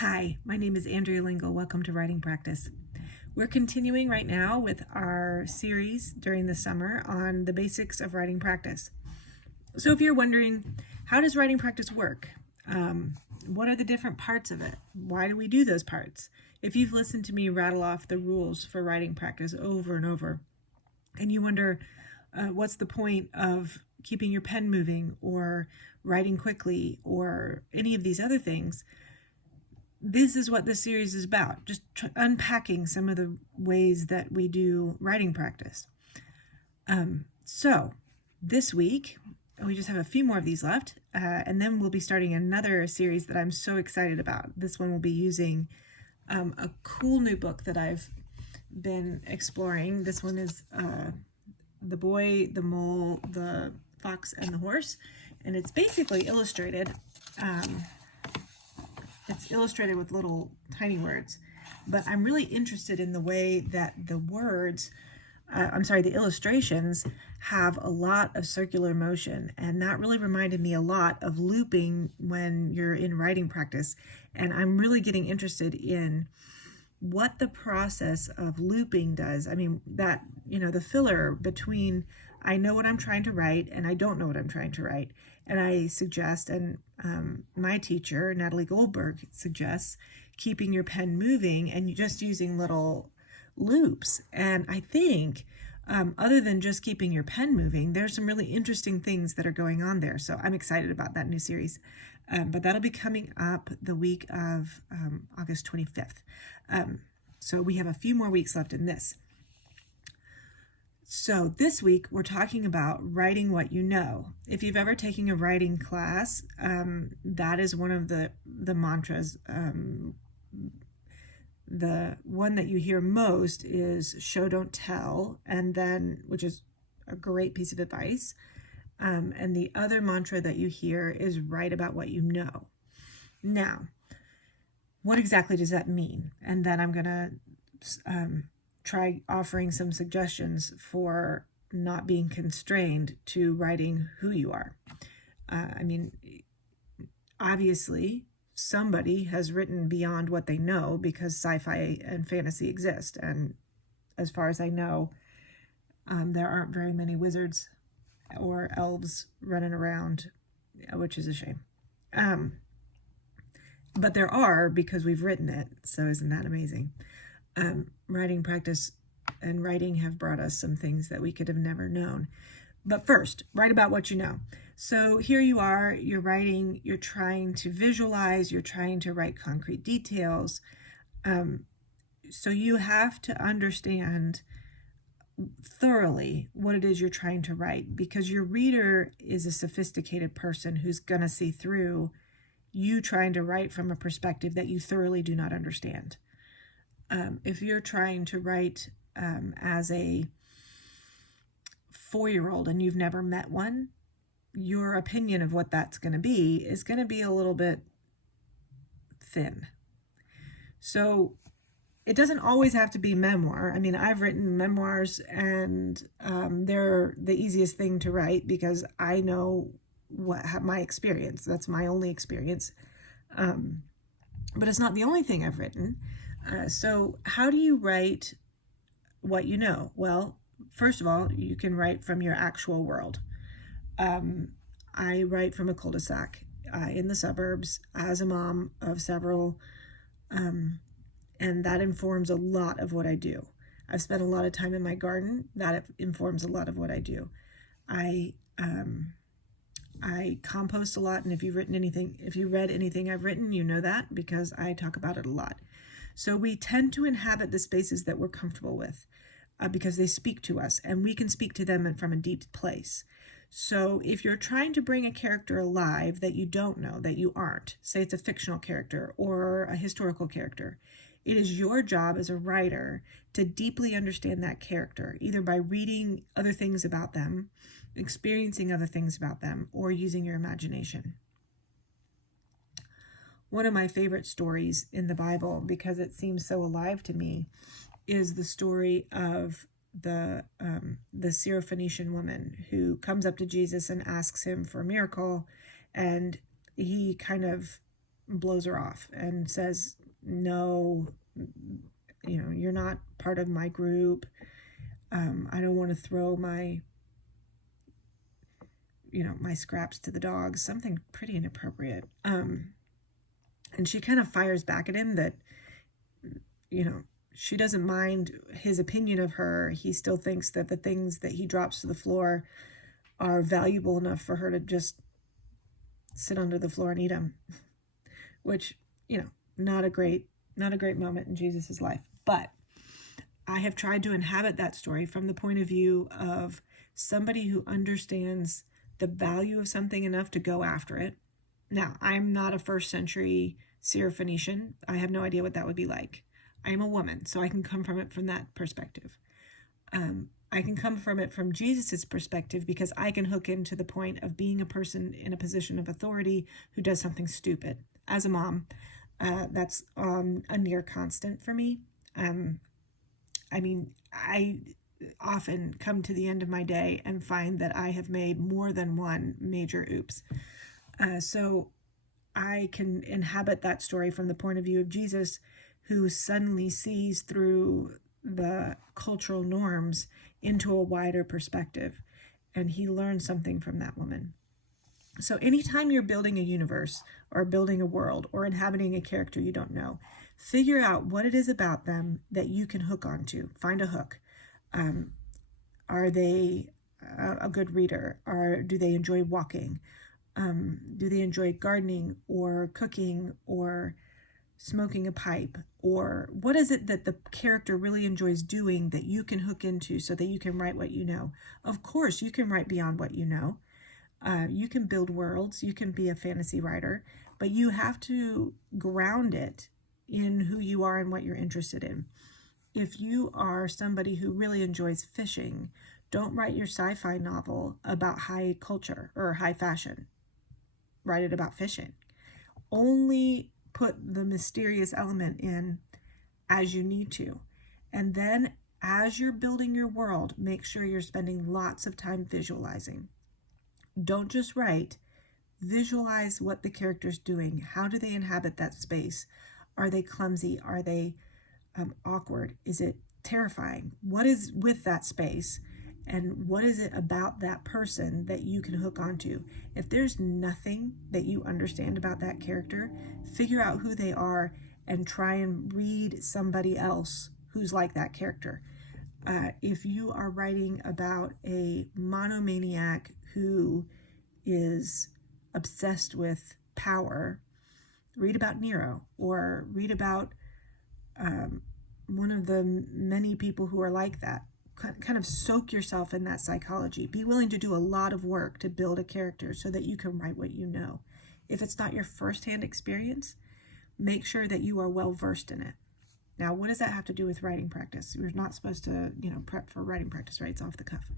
Hi, my name is Andrea Lingle. Welcome to Writing Practice. We're continuing right now with our series during the summer on the basics of writing practice. So if you're wondering, how does writing practice work? What are the different parts of it? Why do we do those parts? If you've listened to me rattle off the rules for writing practice over and over, and you wonder, what's the point of keeping your pen moving or writing quickly or any of these other things, this is what this series is about, just unpacking some of the ways that we do writing practice. So this week, we just have a few more of these left, and then we'll be starting another series that I'm so excited about. This one will be using a cool new book that I've been exploring. This one is The Boy, the Mole, the Fox, and the Horse, and it's basically illustrated. It's illustrated with little tiny words, but I'm really interested in the way that the words, the illustrations have a lot of circular motion, and that really reminded me a lot of looping when you're in writing practice. And I'm really getting interested in what the process of looping does. I mean, that, the filler between I know what I'm trying to write and I don't know what I'm trying to write. And I suggest, and my teacher, Natalie Goldberg, suggests keeping your pen moving and just using little loops. And I think, other than just keeping your pen moving, there's some really interesting things that are going on there. So I'm excited about that new series. But that'll be coming up the week of August 25th. So we have a few more weeks left in this. So this week we're talking about writing what you know. If you've ever taken a writing class, that is one of the mantras. The one that you hear most is show, don't tell, and then, which is a great piece of advice. And the other mantra that you hear is write about what you know. Now, what exactly does that mean? And then I'm going to try offering some suggestions for not being constrained to writing who you are. Obviously, somebody has written beyond what they know because sci-fi and fantasy exist. And as far as I know, there aren't very many wizards or elves running around, which is a shame. But there are, because we've written it. So isn't that amazing? Writing practice and writing have brought us some things that we could have never known. But first, write about what you know. So here you are, you're writing, you're trying to visualize, you're trying to write concrete details. So you have to understand thoroughly what it is you're trying to write, because your reader is a sophisticated person who's going to see through you trying to write from a perspective that you thoroughly do not understand. If you're trying to write as a 4-year-old and you've never met one, your opinion of what that's going to be is going to be a little bit thin. So it doesn't always have to be memoir. I mean, I've written memoirs, and they're the easiest thing to write because I know my experience. That's my only experience. But it's not the only thing I've written. So how do you write what you know? Well, first of all, you can write from your actual world. I write from a cul-de-sac in the suburbs as a mom of several, and that informs a lot of what I do. I've spent a lot of time in my garden. That informs a lot of what I do. I compost a lot, and if you read anything I've written, you know that because I talk about it a lot. So we tend to inhabit the spaces that we're comfortable with because they speak to us, and we can speak to them from a deep place. So if you're trying to bring a character alive that you don't know, that you aren't, say it's a fictional character or a historical character, it is your job as a writer to deeply understand that character, either by reading other things about them, experiencing other things about them, or using your imagination. One of my favorite stories in the Bible, because it seems so alive to me, is the story of the Syrophoenician woman who comes up to Jesus and asks him for a miracle, and he kind of blows her off and says, no, you're not part of my group. I don't want to throw my scraps to the dogs, something pretty inappropriate. And she kind of fires back at him that, she doesn't mind his opinion of her. He still thinks that the things that he drops to the floor are valuable enough for her to just sit under the floor and eat them, which, not a great moment in Jesus's life. But I have tried to inhabit that story from the point of view of somebody who understands the value of something enough to go after it. Now, I'm not a first century Syrophoenician. I have no idea what that would be like. I am a woman, so I can come from it from that perspective. I can come from it from Jesus's perspective because I can hook into the point of being a person in a position of authority who does something stupid. As a mom, that's a near constant for me. I often come to the end of my day and find that I have made more than one major oops. So I can inhabit that story from the point of view of Jesus, who suddenly sees through the cultural norms into a wider perspective, and he learns something from that woman. So anytime you're building a universe or building a world or inhabiting a character you don't know, figure out what it is about them that you can hook onto. Find a hook. Are they a good reader? Or do they enjoy walking? Do they enjoy gardening or cooking or smoking a pipe? Or what is it that the character really enjoys doing that you can hook into so that you can write what you know? Of course, you can write beyond what you know. You can build worlds. You can be a fantasy writer, but you have to ground it in who you are and what you're interested in. If you are somebody who really enjoys fishing, don't write your sci-fi novel about high culture or high fashion. Write it about fishing. Only put the mysterious element in as you need to. And then as you're building your world, make sure you're spending lots of time visualizing. Don't just write. Visualize what the character's doing. How do they inhabit that space? Are they clumsy? Are they awkward? Is it terrifying? What is with that space? And what is it about that person that you can hook onto? If there's nothing that you understand about that character, figure out who they are and try and read somebody else who's like that character. If you are writing about a monomaniac who is obsessed with power, read about Nero, or read about one of the many people who are like that. Kind of soak yourself in that psychology. Be willing to do a lot of work to build a character so that you can write what you know. If it's not your firsthand experience, make sure that you are well versed in it. Now, what does that have to do with writing practice? We're not supposed to, prep for writing practice, right? It's off the cuff.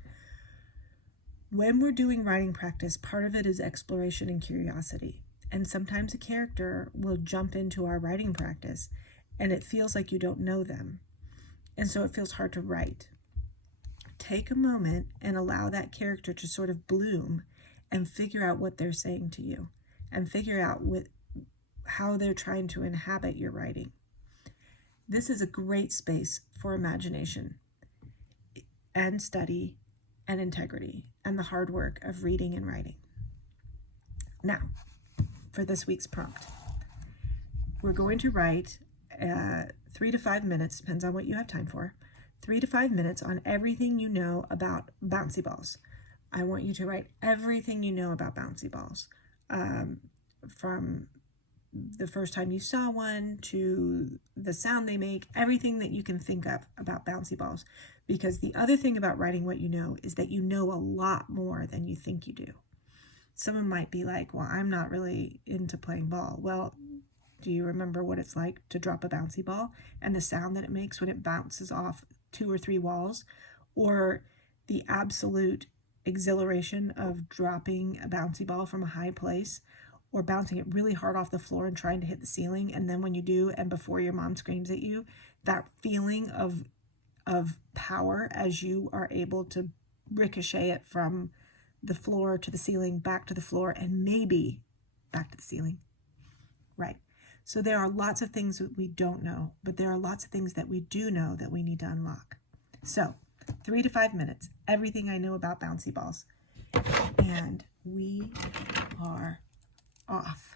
When we're doing writing practice, part of it is exploration and curiosity. And sometimes a character will jump into our writing practice and it feels like you don't know them. And so it feels hard to write. Take a moment and allow that character to sort of bloom and figure out what they're saying to you and figure out how they're trying to inhabit your writing. This is a great space for imagination and study and integrity and the hard work of reading and writing. Now, for this week's prompt, we're going to write 3 to 5 minutes, depends on what you have time for, 3 to 5 minutes on everything you know about bouncy balls. I want you to write everything you know about bouncy balls, from the first time you saw one to the sound they make, everything that you can think of about bouncy balls. Because the other thing about writing what you know is that you know a lot more than you think you do. Someone might be like, well, I'm not really into playing ball. Well, do you remember what it's like to drop a bouncy ball and the sound that it makes when it bounces off 2 or 3 walls, or the absolute exhilaration of dropping a bouncy ball from a high place, or bouncing it really hard off the floor and trying to hit the ceiling, and then when you do and before your mom screams at you, that feeling of power as you are able to ricochet it from the floor to the ceiling, back to the floor, and maybe back to the ceiling. Right. So there are lots of things that we don't know, but there are lots of things that we do know that we need to unlock. So 3 to 5 minutes, everything I know about bouncy balls. And we are off.